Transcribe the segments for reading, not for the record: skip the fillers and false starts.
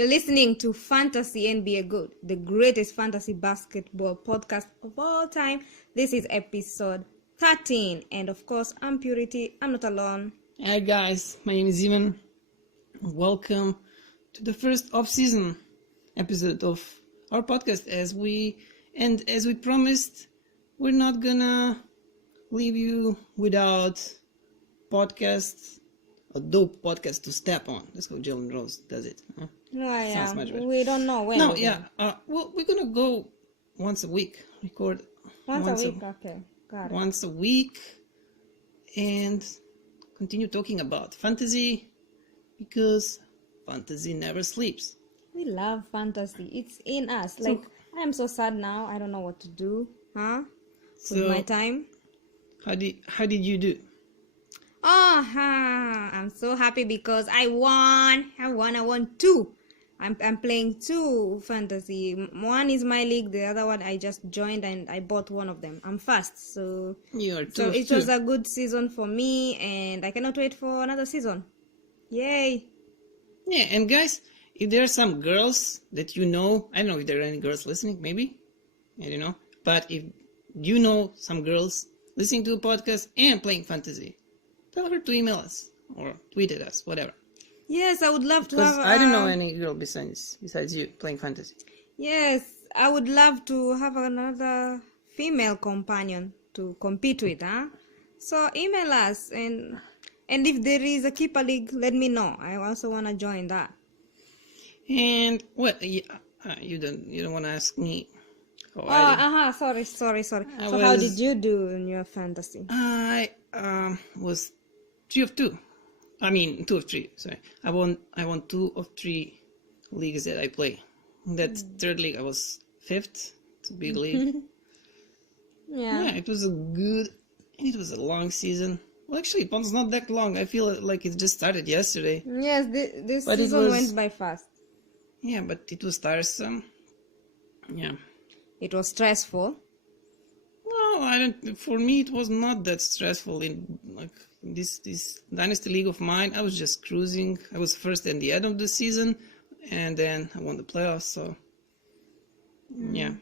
You're listening to Fantasy NBA Good, the greatest fantasy basketball podcast of all time. This is episode 13. And of course, I'm Purity. I'm not alone. Hi guys, my name is Ivan. Welcome to the first off-season episode of our podcast. As we promised, we're not gonna leave you without podcasts, a dope podcast to step on. That's how Jalen Rose does it. Huh? Sounds much better. We don't know when. No, yeah. Well, we're gonna go once a week. Record once a week. Okay, got it. Once a week, and continue talking about fantasy because fantasy never sleeps. We love fantasy. It's in us. Like, I am so sad now. I don't know what to do. With my time. How did you do? I'm so happy because I won. I won two. I'm playing two fantasy. One is my league, the other one I just joined and I bought one of them. I'm fast, so it was a good season for me, and I cannot wait for another season. Yay! Yeah, and guys, if there are some girls that you know, I don't know if there are any girls listening, maybe, I don't know, but if you know some girls listening to a podcast and playing fantasy, tell her to email us or tweet at us, whatever. Yes, I would love to have. I don't know any girl besides you playing fantasy. Yes, I would love to have another female companion to compete with, So email us, and if there is a keeper league, let me know. I also want to join that. And what? You don't want to ask me. Sorry. So how did you do in your fantasy? I was 3 of 2. I mean 2 of 3. Sorry, I won 2 of 3 leagues that I play. That third league I was 5th. It's a big league. Yeah, it was a long season. Well, actually, it was not that long. I feel like it just started yesterday. Yes, this season went by fast. Yeah, but it was tiresome. Yeah. It was stressful. No, for me, it was not that stressful. In like this Dynasty League of mine, I was just cruising. I was first at the end of the season, and then I won the playoffs. So, yeah.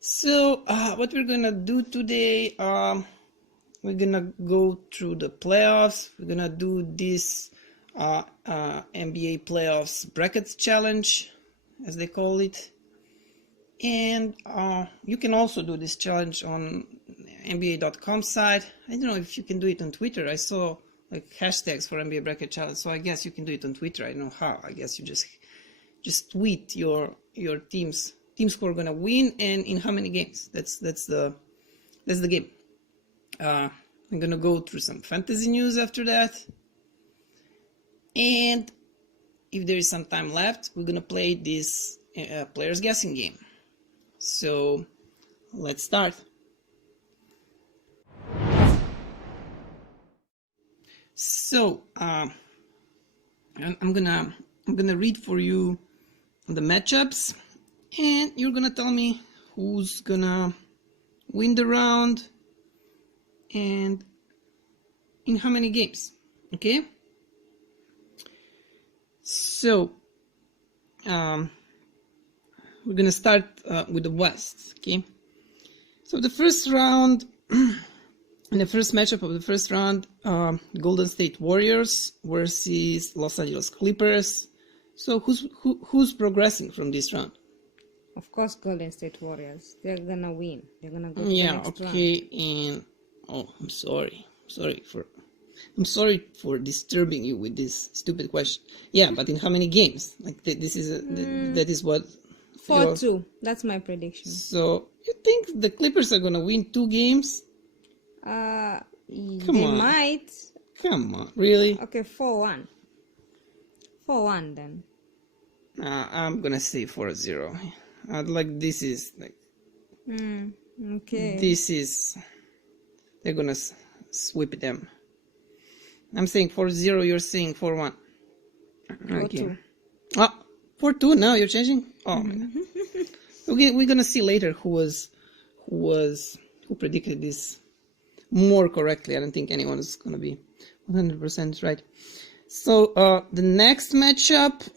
So, what we're gonna do today? We're gonna go through the playoffs. We're gonna do this NBA playoffs brackets challenge, as they call it. And you can also do this challenge on NBA.com site. I don't know if you can do it on Twitter. I saw like hashtags for NBA bracket challenge, so I guess you can do it on Twitter. I don't know how. I guess you just tweet your teams who are gonna win and in how many games. That's the game. I'm gonna go through some fantasy news after that, and if there is some time left, we're gonna play this players guessing game. So let's start. So I'm gonna read for you the matchups, and you're gonna tell me who's gonna win the round and in how many games. Okay. So we're gonna start with the West, okay? So the first round, in the first matchup of the first round, Golden State Warriors versus Los Angeles Clippers. So who's progressing from this round? Of course, Golden State Warriors. They're gonna win. They're gonna go to the next round. And I'm sorry for disturbing you with this stupid question. Yeah, but in how many games? Like that is what. 4-2. That's my prediction. So you think the Clippers are gonna win 2 games? They might. Come on, really? Okay, 4-1. 4-1 then. I'm gonna say 4-0. This is like. Okay. This is. They're gonna sweep them. I'm saying 4-0. You're saying 4-1. Okay. 4-2 now. You're changing. Oh my God. Okay, we're gonna see later who predicted this more correctly. I don't think anyone is gonna be 100% right. So the next matchup,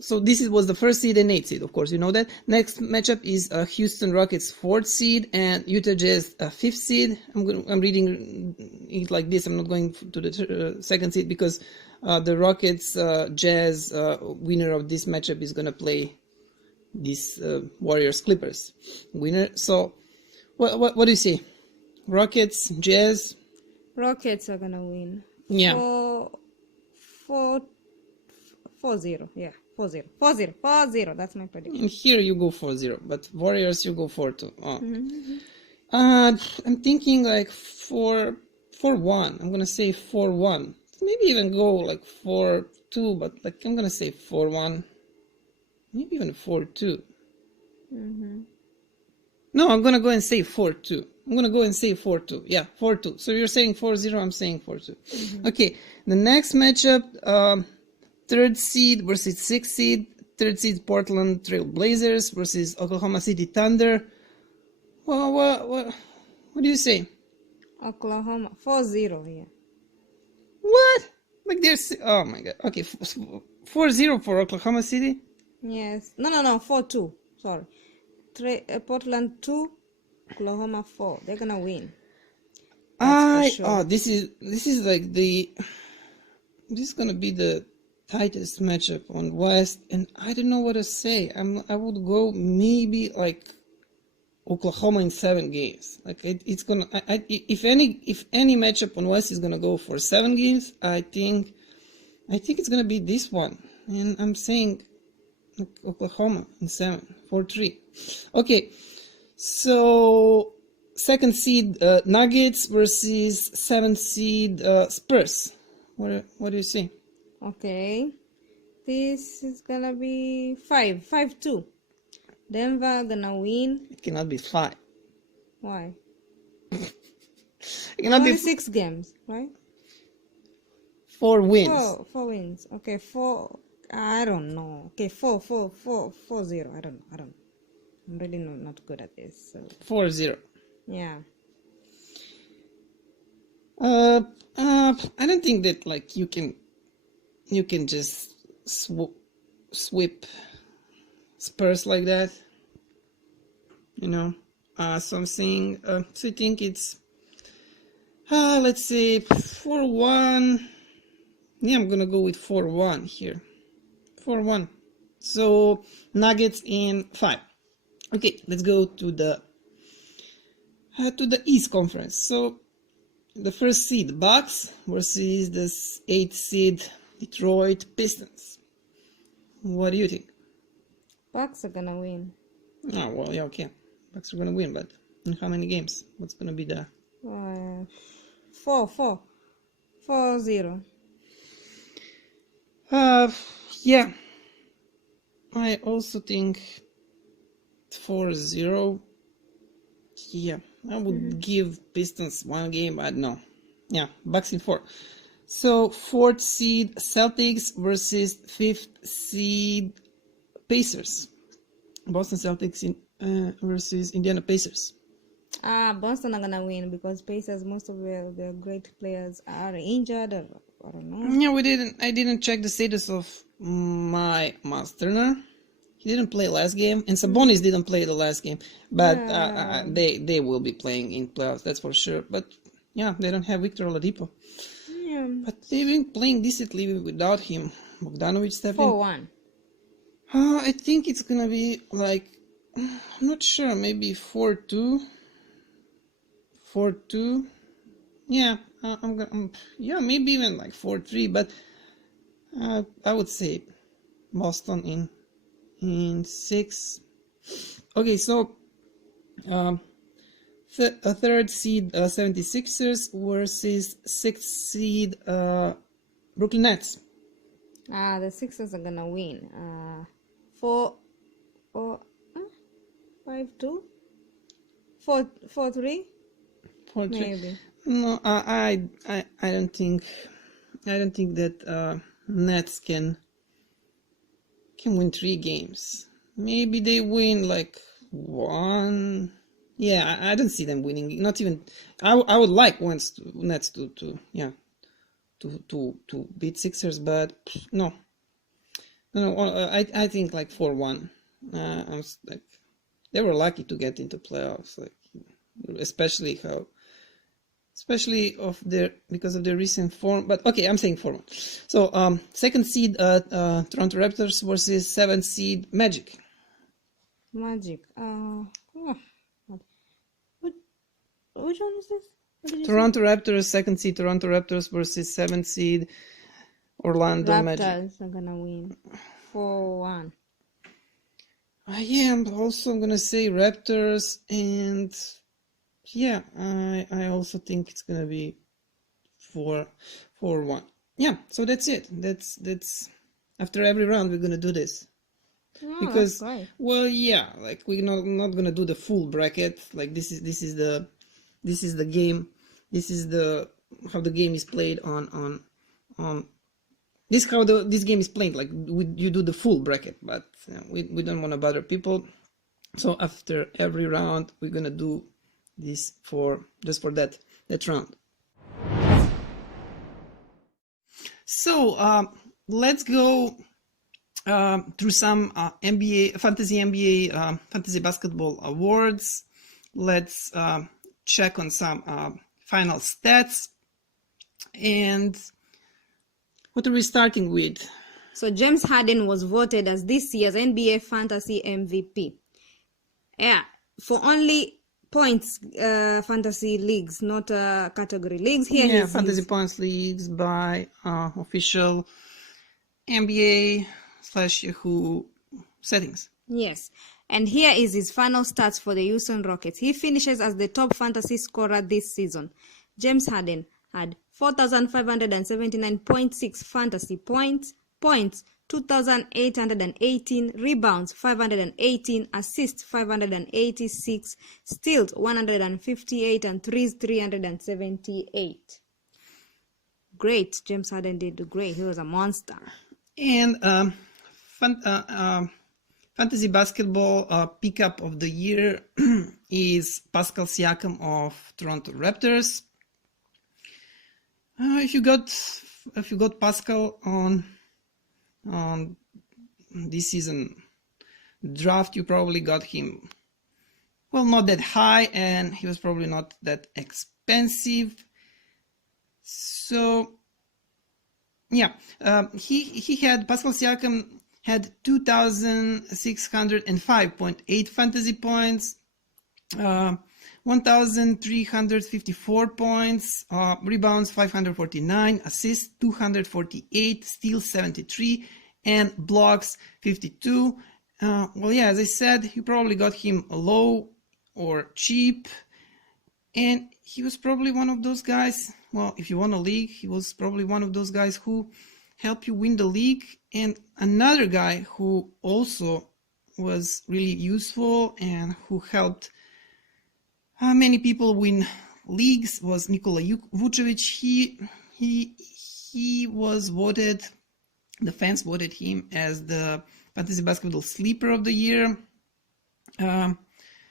So this was the first seed and 8th seed, of course, you know that. Next matchup is Houston Rockets 4th seed and Utah Jazz 5th seed. I'm reading it like this. I'm not going to the 2nd seed because the Rockets Jazz winner of this matchup is gonna play this Warriors Clippers winner. So what do you say? Rockets, Jazz? Rockets are gonna win. Yeah. 4-0. Yeah, 4-0. 4-0. 4-0. That's my prediction. And here you go 4-0, but Warriors you go 4-2. Oh. I'm thinking like 4-1. I'm gonna say 4-1. Maybe even go like 4-2, but like I'm gonna say 4-1. Maybe even 4-2. No, I'm gonna go and say 4-2. I'm gonna go and say 4-2. Yeah, 4-2. So you're saying 4-0, I'm saying 4-2. Okay, the next matchup, 3rd seed versus 6th seed. 3rd seed Portland Trail Blazers versus Oklahoma City Thunder. Well, what do you say? Oklahoma 4-0. Yeah. What? Like there's, oh my god. Okay, 4-0 for Oklahoma City. Yes. No. 4-2. Sorry. Portland 2, Oklahoma 4. They're gonna win. That's for sure. Oh, this is like this is gonna be the tightest matchup on West, and I don't know what to say. I would go maybe like Oklahoma in 7 games. Like it's gonna. If any matchup on West is gonna go for 7 games, I think it's gonna be this one, and I'm saying like Oklahoma in 7, 4-3. Okay, so 2nd seed Nuggets versus 7th seed Spurs. What do you see? Okay. This is gonna be 5-2. Denver gonna win. It cannot be 5. Why? It cannot Only be 6 games, right? 4 wins. 4 wins. Okay, 4. I don't know. Okay, 4-0. I don't know. I'm really not good at this. So 4-0. yeah. I don't think that like you can just sweep Spurs like that. You know. So I'm saying. So I think it's. Let's say 4-1. Yeah, I'm gonna go with 4-1 here. 4-1. So Nuggets in 5. Okay, let's go to the East Conference. So the 1st seed Bucks versus the 8th seed Detroit Pistons. What do you think? Bucks are gonna win. Oh well, yeah, okay. Bucks are gonna win, but in how many games? What's gonna be the 4-0. Yeah. I also think 4-0. Yeah, I would give Pistons 1 game, but no. Yeah, Bucks in 4. So 4th seed Celtics versus 5th seed Pacers. Boston Celtics versus Indiana Pacers. Boston are gonna win because Pacers, most of their great players are injured, or I don't know. Yeah, I didn't check the status of my Turner. He didn't play last game, and Sabonis didn't play the last game. But they will be playing in playoffs, that's for sure. But yeah, they don't have Victor Oladipo. Yeah. But they've been playing decently without him. Bogdanovic stepped in. 4-1. I think it's gonna be like, I'm not sure, maybe 4-2. 4-2. Yeah, yeah, maybe even like 4-3. But I would say Boston in 6. Okay, so a 3rd seed 76ers versus 6th seed Brooklyn Nets. The Sixers are gonna win. 5-2, 4-3, 4-3. maybe. No, I don't think that Nets can win 3 games. Maybe they win like 1. Yeah, I don't see them winning. Not even. I would like Nets to beat Sixers, but no. No, I think like 4-1. Like they were lucky to get into playoffs, like especially because of their recent form. But okay, I'm saying 4-1. So second seed Toronto Raptors versus seventh seed Magic. Magic. Which one is this? What did you Toronto Raptors, second seed Toronto Raptors versus seventh seed Orlando say? Magic. Raptors are gonna win 4-1. Yeah, I'm also gonna say Raptors, and yeah, I also think it's gonna be 4-1. Yeah, so that's it. That's after every round we're gonna do this. Oh, Because that's great. well, yeah, like we're not gonna do the full bracket. Like this is the game. This is how the game is played on this how this game is played. Like you do the full bracket, but we don't want to bother people. So after every round, we're gonna do this just for that round. So let's go through some fantasy basketball awards. Let's check on some final stats. And what are we starting with? So James Harden was voted as this year's NBA Fantasy MVP. Yeah, for only points fantasy leagues, not category leagues. Here Yeah, he's fantasy points leagues by official NBA/Yahoo settings. Yes, and here is his final stats for the Houston Rockets. He finishes as the top fantasy scorer this season. James Harden had 4,579.6 fantasy points, 2,818, rebounds 518, assists 586, steals 158, and threes 378. Great, James Harden did great. He was a monster. And fantasy basketball pickup of the year is Pascal Siakam of Toronto Raptors. If you got Pascal on this season draft, you probably got him not that high, and he was probably not that expensive. So yeah, Pascal Siakam had 2,605.8 fantasy points, 1,354 points, rebounds 549, assists 248, steals 73, and blocks 52. As I said, you probably got him low or cheap, and he was probably one of those guys. Well, if you won a league, he was probably one of those guys who helped you win the league. And another guy who also was really useful and who helped many people win leagues was Nikola Vucevic. He was voted, the fans voted him as the fantasy basketball sleeper of the year.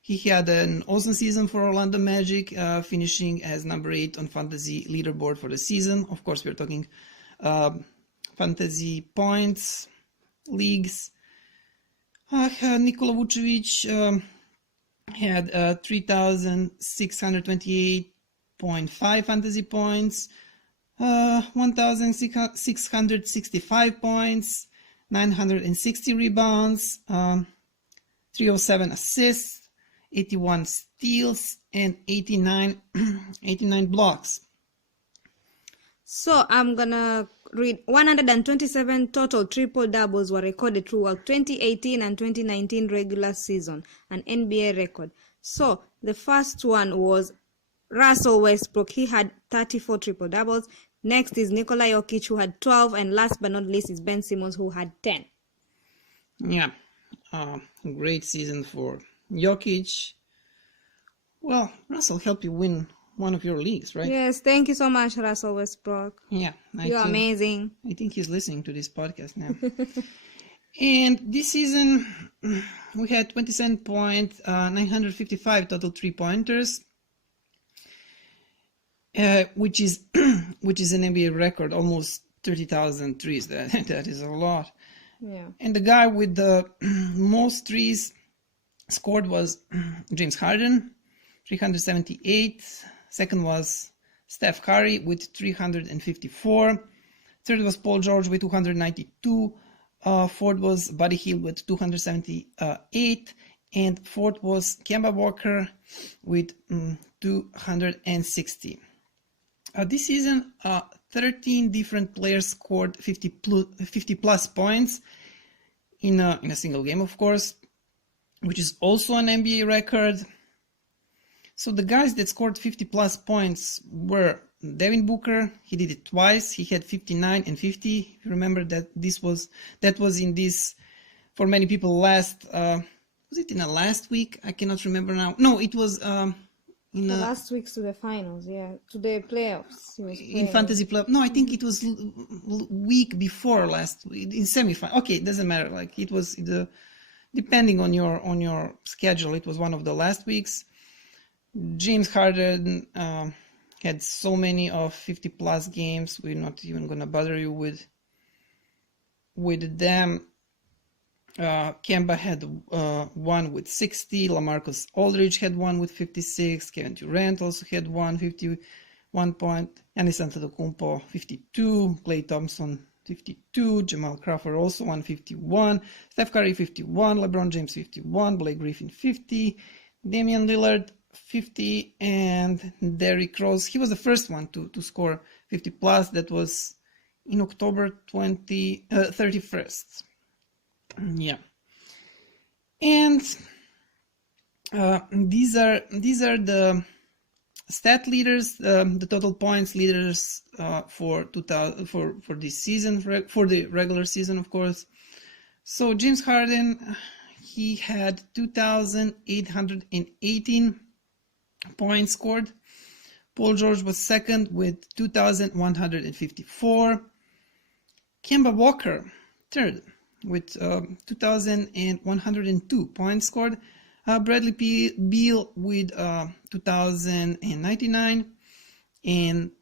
He had an awesome season for Orlando Magic, finishing as number 8 on fantasy leaderboard for the season. Of course, we're talking fantasy points leagues. Nikola Vucevic had 3,628.5 fantasy points, 1,665 points, 960 rebounds, 307 assists, 81 steals, and 89 blocks. So I'm gonna read 127 total triple doubles were recorded throughout 2018 and 2019 regular season, an NBA record. So the first one was Russell Westbrook. He had 34 triple doubles. Next is Nikola Jokic, who had 12, and last but not least is Ben Simmons, who had 10. Yeah, great season for Jokic. Well, Russell helped you win one of your leagues, right? Yes, thank you so much, Russell Westbrook. Yeah, You're amazing. I think he's listening to this podcast now. And this season, we had 27.955 total 3-pointers, which is an NBA record, almost 30,000 threes. That is a lot. Yeah. And the guy with the most threes scored was James Harden, 378. Second was Steph Curry with 354. Third was Paul George with 292. Fourth was Buddy Hield with 278. And fourth was Kemba Walker with 260. This season, 13 different players scored 50 plus points in a single game, of course, which is also an NBA record. So the guys that scored 50 plus points were Devin Booker. He did it twice. He had 59 and 50. If you remember that that was in this, for many people, last was it in the last week? I cannot remember now. No, it was in The last weeks to the finals, yeah, to the playoffs. He was in playing. fantasy play. No, I think it was week before last, in semifinal. Okay, it doesn't matter. Like it was depending on your schedule. It was one of the last weeks. James Harden had so many of 50 plus games. We're not even gonna bother you with them. Kemba had one with 60. LaMarcus Aldridge had one with 56. Kevin Durant also had 51 point. Giannis Antetokounmpo 52. Klay Thompson 52. Jamal Crawford also 151. Steph Curry 51. LeBron James 51. Blake Griffin 50. Damian Lillard 50. And Derrick Rose. He was the first one to score 50 plus. That was in October 31st. Yeah, and these are the stat leaders, the total points leaders for this season, for the regular season, of course. So James Harden, he had 2,818 points scored. Paul George was second with 2,154. Kemba Walker third with 2,102 points scored. Bradley Beal with 2,099, and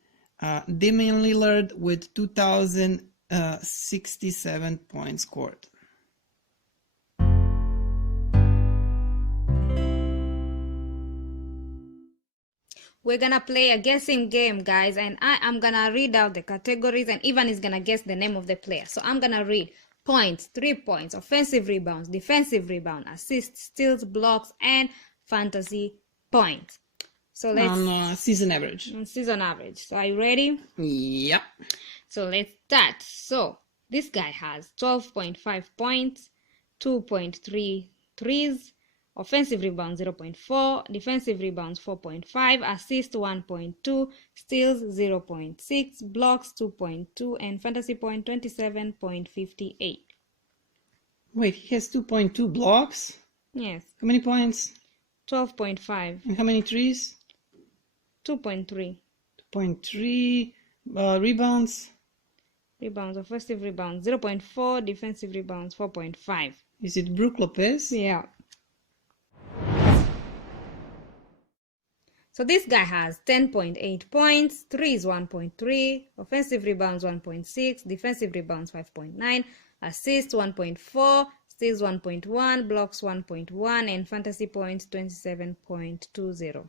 Damian Lillard with 2,067 points scored. We're gonna play a guessing game, guys, and I am gonna read out the categories, and Ivan is gonna guess the name of the player. So I'm gonna read points, 3 points, offensive rebounds, defensive rebound, assists, steals, blocks, and fantasy points. So let's On season average. on season average. So are you ready? Yep. So let's start. So this guy has 12.5 points, 2.3 threes, offensive rebounds 0.4, defensive rebounds 4.5, assists 1.2, steals 0.6, blocks 2.2, and fantasy point 27.58. Wait, he has 2.2 blocks? Yes. How many points? 12.5, And how many threes? 2.3. 2.3 rebounds. Rebounds, offensive rebounds 0.4, defensive rebounds 4.5. Is it Brook Lopez? Yeah. So this guy has 10.8 points, threes 1.3, offensive rebounds 1.6, defensive rebounds 5.9, assists 1.4, steals 1.1, blocks 1.1, and fantasy points 27.20.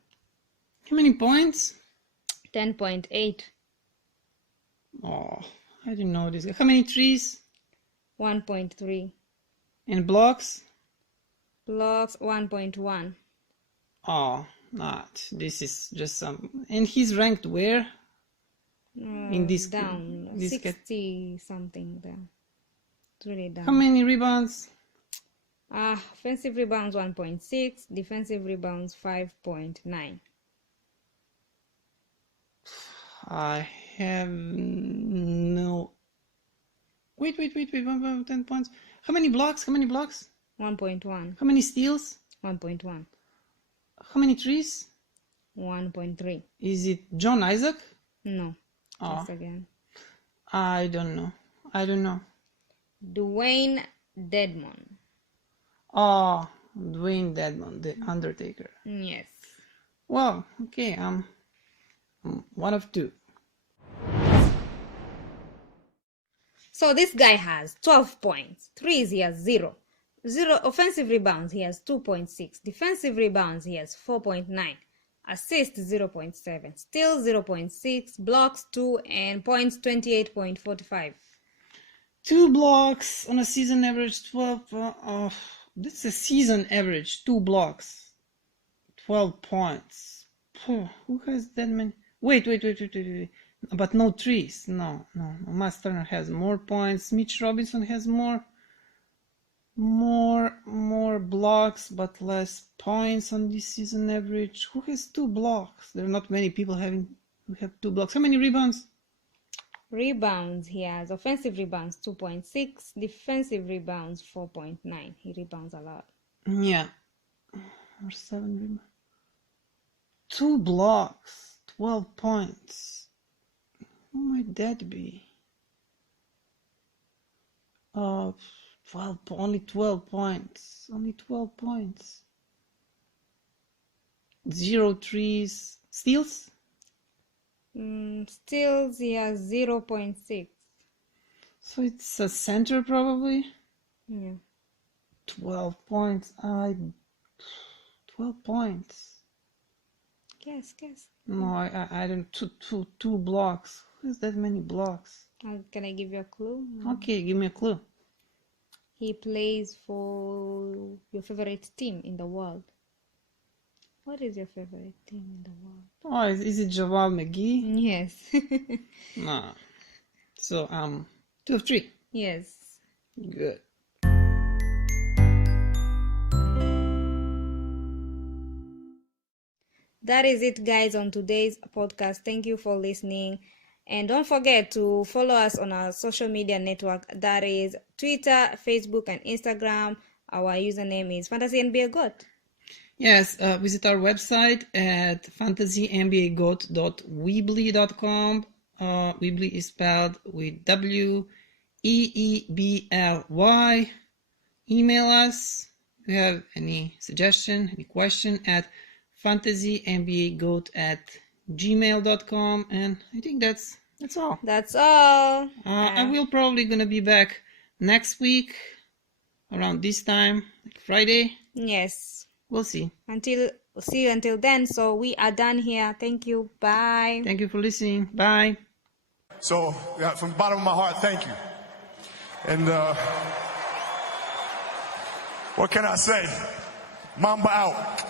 How many points? 10.8, Oh, I didn't know this guy. How many threes? 1.3, And blocks? blocks 1.1. Oh, not. This is just some. And he's ranked where? In this Down, this 60 something down. It's really down. How many rebounds? Offensive rebounds 1.6, defensive rebounds 5.9. I have no. Wait. 10 points. How many blocks? 1.1, How many steals? 1.1, How many threes? 1.3. Is it John Isaac? No. Oh, Guess again. I don't know. Dwayne Dedmon. Oh, Dwayne Dedmon, the Undertaker. Yes. Well, okay, I'm one of two. So this guy has 12 points. Threes, he has 0. 0 offensive rebounds, he has 2.6. Defensive rebounds, he has 4.9. Assists, 0.7. Steals, 0.6. Blocks, 2. And points, 28.45. 2 blocks on a season average, 12. That's a season average, 2 blocks, 12 points. Who has that many? Wait. But no threes. No. Miles Turner has more points. Mitch Robinson has more blocks, but less points on this season average. Who has 2 blocks? There are not many people who have 2 blocks. How many rebounds? Rebounds, he has offensive rebounds 2.6, defensive rebounds 4.9. He rebounds a lot. Yeah. Or 7 rebounds. 2 blocks, 12 points. Who might that be? only 12 points. Only 12 points. 0 threes. Steals? Steals, he has 0.6. So it's a center probably. Yeah. 12 points. 12 points. Guess. No, I don't. Two blocks. Who has that many blocks? Can I give you a clue? Okay, give me a clue. He plays for your favorite team in the world. What is your favorite team in the world? Oh, is it Javal McGee? Yes. No. So 2 of 3. Yes. Good. That is it, guys, on today's podcast. Thank you for listening. And don't forget to follow us on our social media network. That is Twitter, Facebook, and Instagram. Our username is FantasyNBAGOAT. Yes, visit our website at fantasynbagoat.weebly.com. Weebly is spelled with WEEBLY. Email us if you have any suggestion, any question at fantasynbagoat@gmail.com. And I think that's all. That's all. I will probably gonna be back next week around this time, like Friday. Yes. We'll see. See you until then. So we are done here. Thank you. Bye. Thank you for listening. Bye. So, from the bottom of my heart, thank you. And what can I say? Mamba out.